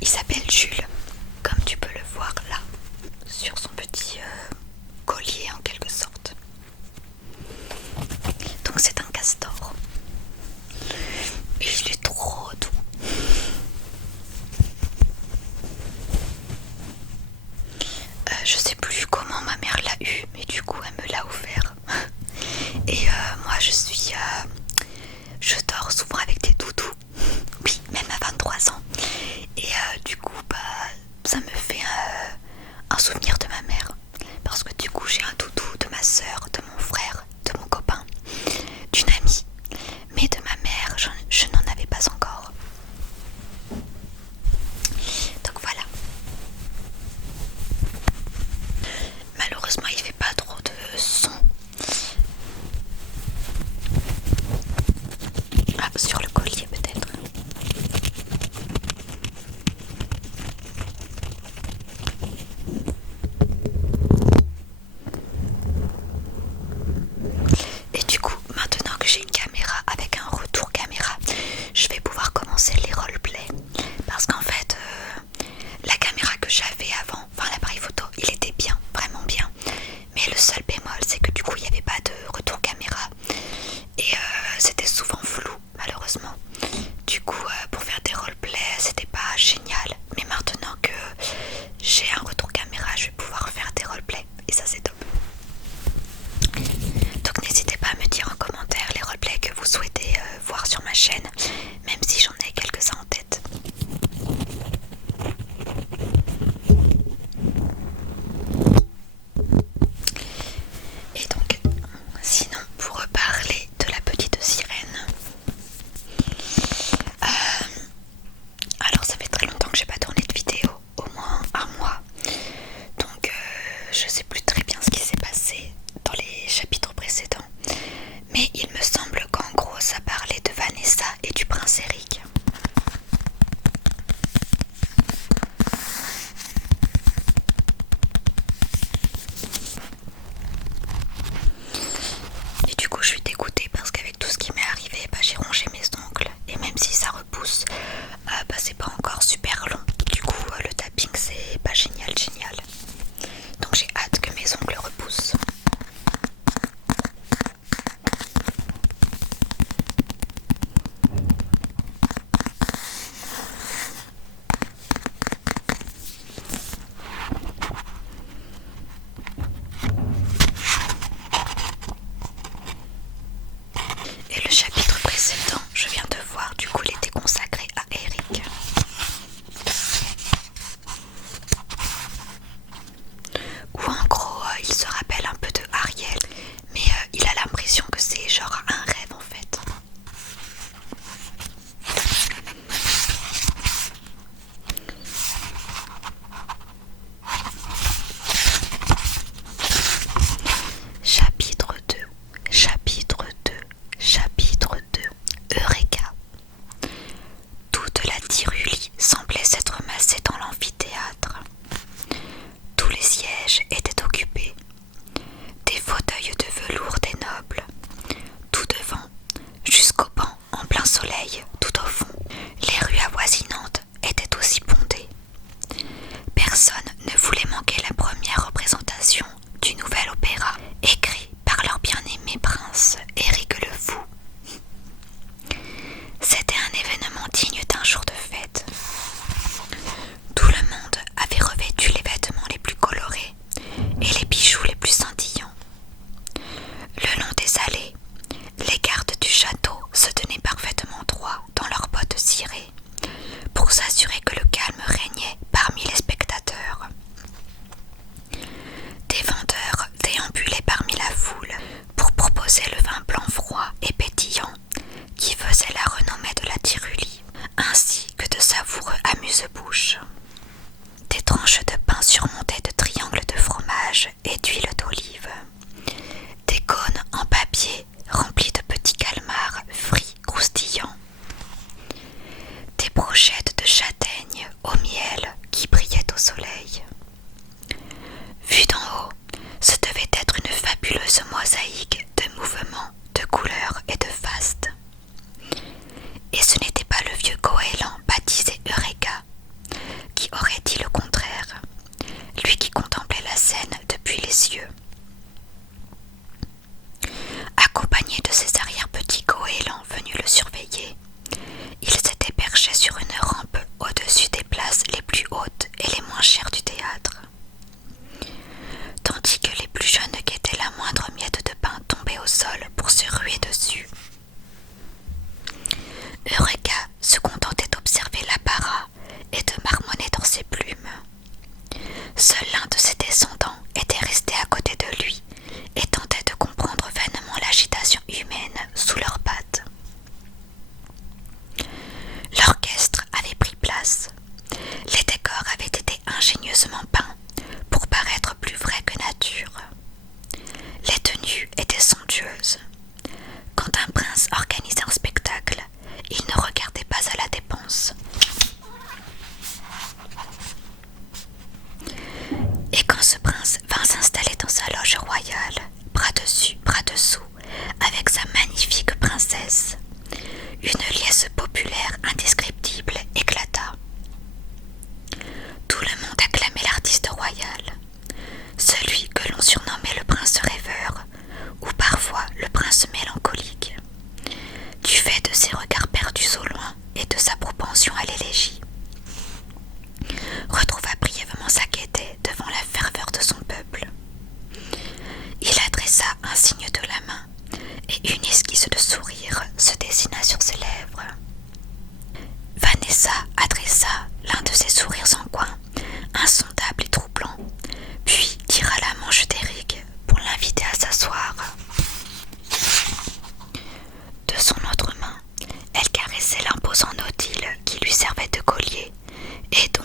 Il s'appelle Jules, comme tu peux le voir là, sur son petit collier en quelque sorte. Donc c'est un castor. Et il est trop doux. Je sais plus comment ma mère l'a eu, mais du coup elle me l'a offert. Et moi je dors souvent avec des doudous. Oui, même à 23 ans. Et du coup ça me fait un souvenir de ma mère. Parce que du coup j'ai un doudou de ma soeur, de mon frère, de mon copain, d'une amie. Mais de ma mère, je n'en avais pas encore. Donc voilà. Malheureusement il fait pas trop de son. Ah, sur le collier peut-être. Et du coup, maintenant que j'ai une caméra avec un retour caméra, je vais pouvoir commencer les roleplays. Parce qu'en fait, la caméra que j'avais avant, enfin l'appareil photo, il était bien, vraiment bien. Mais le seul bémol, c'est que du coup, il n'y avait pas de retour caméra. Et c'était souvent flou, malheureusement. Du coup, pour faire des roleplays, c'était pas génial. Mais maintenant que j'ai un retour caméra, je vais pouvoir faire des roleplays. Et ça, c'est top. Donc n'hésitez pas à me dire en commentaire les roleplays que vous souhaitez voir sur ma chaîne, même si j'en ai quelques-uns en tête. Et donc, sinon, pour reparler de la petite sirène, alors ça fait très longtemps que j'ai pas tourné de vidéo, au moins un mois. Donc je sais plus très bien ce qui s'est passé dans les chapitres précédents. Mais il me semble qu'en gros ça parlait de Vanessa et du prince Eric. Et du coup je suis dégoûtée parce qu'avec tout ce qui m'est arrivé, j'ai rongé mes ongles. Et même si ça repousse, c'est pas encore super long. Du coup le tapping c'est pas génial. Donc j'ai hâte que mes ongles repoussent. Et le chapitre précédent, je viens de voir, du coup, il était consacré à Eric. Où en gros, il se rappelle un peu de Ariel, mais il a l'impression que c'est genre un rêve en fait. Chapitre 2, chapitre 2, chapitre 2, Eureka. Toute la Tyrulie semblait s'être massée dans l'amphithéâtre. Tous les sièges étaient occupés. Des fauteuils de velours des nobles. Tout devant, jusqu'au banc en plein soleil, tout au fond. Les rues avoisinantes étaient aussi bondées. Personne ne voulait manquer la première représentation du nouvel opéra, écrit par leur bien-aimé prince Éric le Fou. C'était un événement digne d'un jour de fête. Tout le monde avait revêtu les vêtements les plus colorés et les bijoux les plus scintillants. Le long des allées, les gardes du château se tenaient parfaitement droits dans leurs bottes cirées pour s'assurer que le calme régnait parmi les spectateurs. Des vendeurs déambulaient parmi la foule pour proposer le vin blanc froid et pétillant qui faisait la renommée de la Tyrulie, ainsi que de savoureux amuse-bouches. Des tranches de pain surmontées de triangles de fromage et d'huile d'olive. Des cônes en papier remplis de petits calmars frits croustillants. Des brochettes de châtaigne au miel qui brillaient au soleil. Vu d'en haut, ce devait être une fabuleuse mosaïque de mouvements, de couleurs et de fastes. Et ce n'était pas le vieux goéland baptisé Eureka, et dont